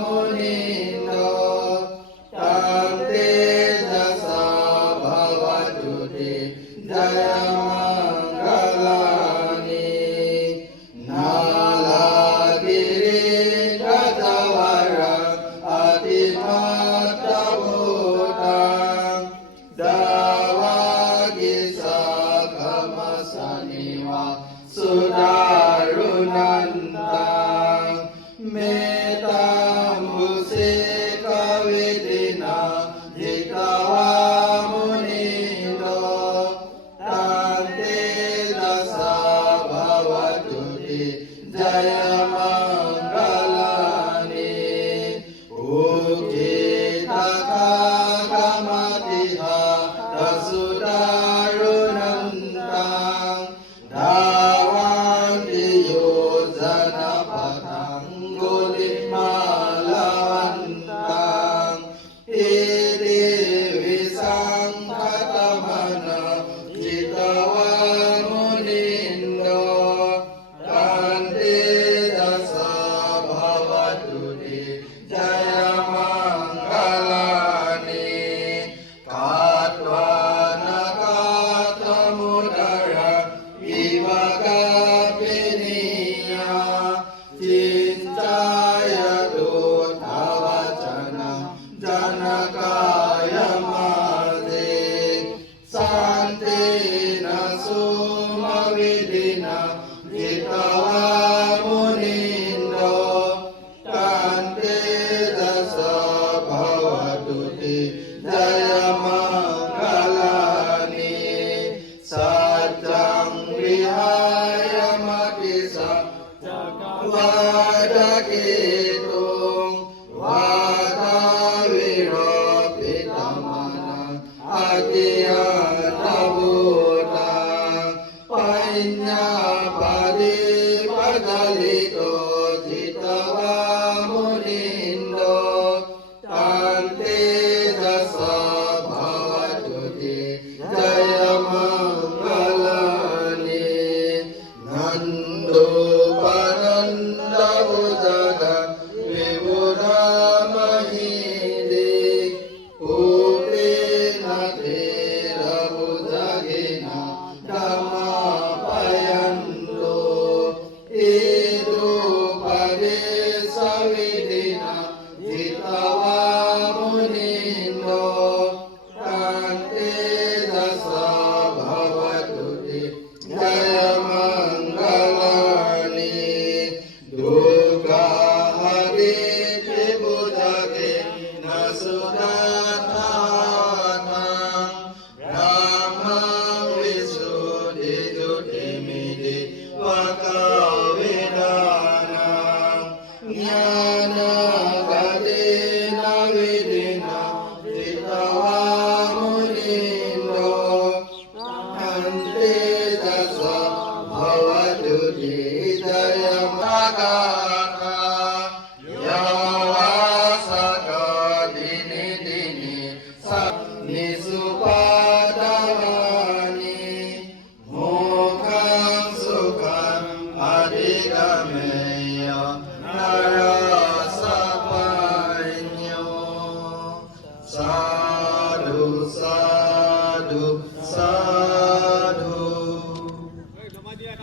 मुनिन्दो तं तेजसा भवतु ते जयमङ्गलानि नालागिरिगजवर अतिमत्तभूतं दवागिसखमसनिवा सुदारुणन्तं मेताम्बुसेकविधिना जितवा मुनिन्दो तं तेजसा भवतु ते जयमङ्गलानि उचितखागमतिहा तसुदारुणन्तं धावन्ति योजनपथं गुलिमालवन्तं इति विसङ्गतमन जितवा मुनिन्दो तं तेजसा भवतु ते जयमङ्गलानि कात्वानकातमुदर इव कपिनीया चिन्तायतु तव वचनं जनकाय मादे शान्तेन सुमविधिना जितवा मुनिन्दो तं तेजसा भवतु ते जयमङ्गलानि सत्यं विहाय मतिसा वादकेतुं वादाविरोपितमनं अज्ञानभूतं पञ्चपदिपदलितो जितवा मुनिन्दो तं तेजसा भवतु ते जयमङ्गलानि नन्दोपनन्दभुजग विबुधामहीदे उपेन तेरभुजगेन धमापयन्तो ईदृपदेशविधिना जितवा मुनिन्दो तं तेजसा भवतु ते जयमङ्गलानि दुर्गाहरे त्रिभुजगे न सुदत्तातं ब्रह्मं विशुद्धिजुतिमिति वकविदानं ज्ञानगतेन विधिना जितवा मुनिन्दो तं तेजसा भवतु ते जयमङ्गलानि यवासकदिने दिने निसुपादवानि मोक्षं सुखम् अधिगमय नर